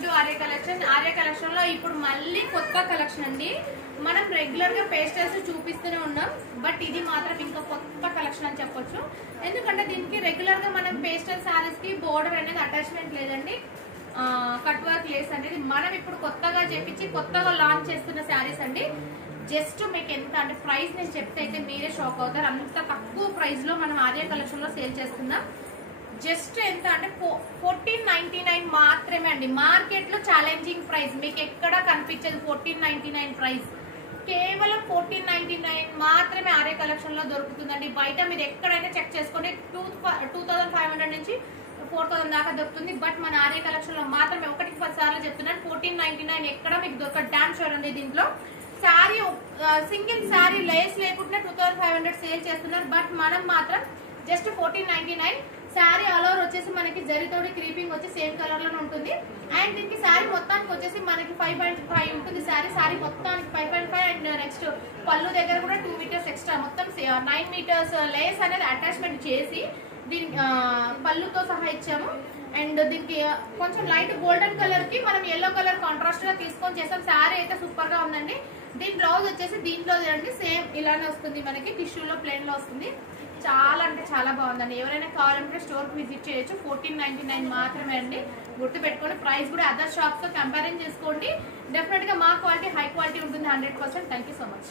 Welcome to Arya collection. Arya collection లో ఇప్పుడు మళ్ళీ కొత్త కలెక్షన్ అండి. మనం రెగ్యులర్ గా పేస్టల్స్ చూపిస్తూనే ఉన్నాం, బట్ ఇది మాత్రం ఇంకా కొత్త కలెక్షన్ అని చెప్పొచ్చు. ఎందుకంటే దీనికి రెగ్యులర్ గా మనం పేస్టల్ సారీస్ కి బోర్డర్ అనేది అటాచ్మెంట్ లేదండి, కట్ వర్క్ లేస్ అనేది మనం ఇప్పుడు కొత్తగా చేపించి కొత్తగా లాంచ్ చేస్తున్న శారీస్ అండి. జస్ట్ మీకు ఎంత అంటే ప్రైస్ నేను చెప్తే అయితే మీరే షాక్ అవుతారు. అంత తక్కువ ప్రైస్ లో మనం ఆర్య కలెక్షన్ లో సేల్ చేస్తున్నాం. జస్ట్ ఎంత అంటే 1499 మాత్రమే అండి. మార్కెట్ లో ఛాలెంజింగ్ ప్రైస్ మీకు ఎక్కడ కనిపించదు. 1499 ప్రైస్ కేవలం 1499 మాత్రమే ఆర్య కలెక్షన్ లో దొరుకుతుందండి. బయట మీరు ఎక్కడైనా చెక్ చేసుకోండి, 2500 నుంచి 4000 దాకా దొరుకుతుంది. బట్ మన ఆర్య కలెక్షన్ లో మాత్రమే 1-10 సార్లు చెప్తున్నాను 1499 ఎక్కడ మీకు దొరకదు. డామ్ షూర్ అండి. దీంట్లో శారీ సింగిల్ శారీ లేస్ లేకుండా 2500 సేల్ చేస్తున్నారు. బట్ మనం మాత్రం జస్ట్ 1499. శారీ ఆల్ ఓవర్ వచ్చేసి మనకి జరితోటి క్రీపింగ్ వచ్చి సేమ్ కలర్ లోనే ఉంటుంది. అండ్ దీనికి శారీ మొత్తానికి వచ్చేసి మనకి 5.5 ఉంటుంది. శారీ మొత్తానికి 5.5. అండ్ నెక్స్ట్ పళ్ళు దగ్గర కూడా 2 మీటర్స్ ఎక్స్ట్రా, మొత్తం 9 మీటర్స్ లేస్ అనేది అటాచ్మెంట్ చేసి దీని పళ్ళుతో సహా ఇచ్చాము. అండ్ దీనికి కొంచెం లైట్ గోల్డెన్ కలర్ కి మనం ఎల్లో కలర్ కాంట్రాస్ట్ గా తీసుకొని చేసాం. శారీ అయితే సూపర్ గా ఉందండి. దీని బ్లౌజ్ వచ్చేసి దీంట్లో సేమ్ ఇలానే వస్తుంది, మనకి టిష్యూలో ప్లెయిన్ లో వస్తుంది. చాలా అంటే చాలా బాగుందండి. ఎవరైనా కావాలంటే స్టోర్ కి విజిట్ చేయొచ్చు. 1499 మాత్రమే అండి. గుర్తు పెట్టుకోండి. ప్రైస్ కూడా అదర్ షాప్స్ తో కంపేర్ చేసుకోండి. డెఫినెట్ గా మా క్వాలిటీ హై క్వాలిటీ ఉంటుంది 100%. Thank you so much.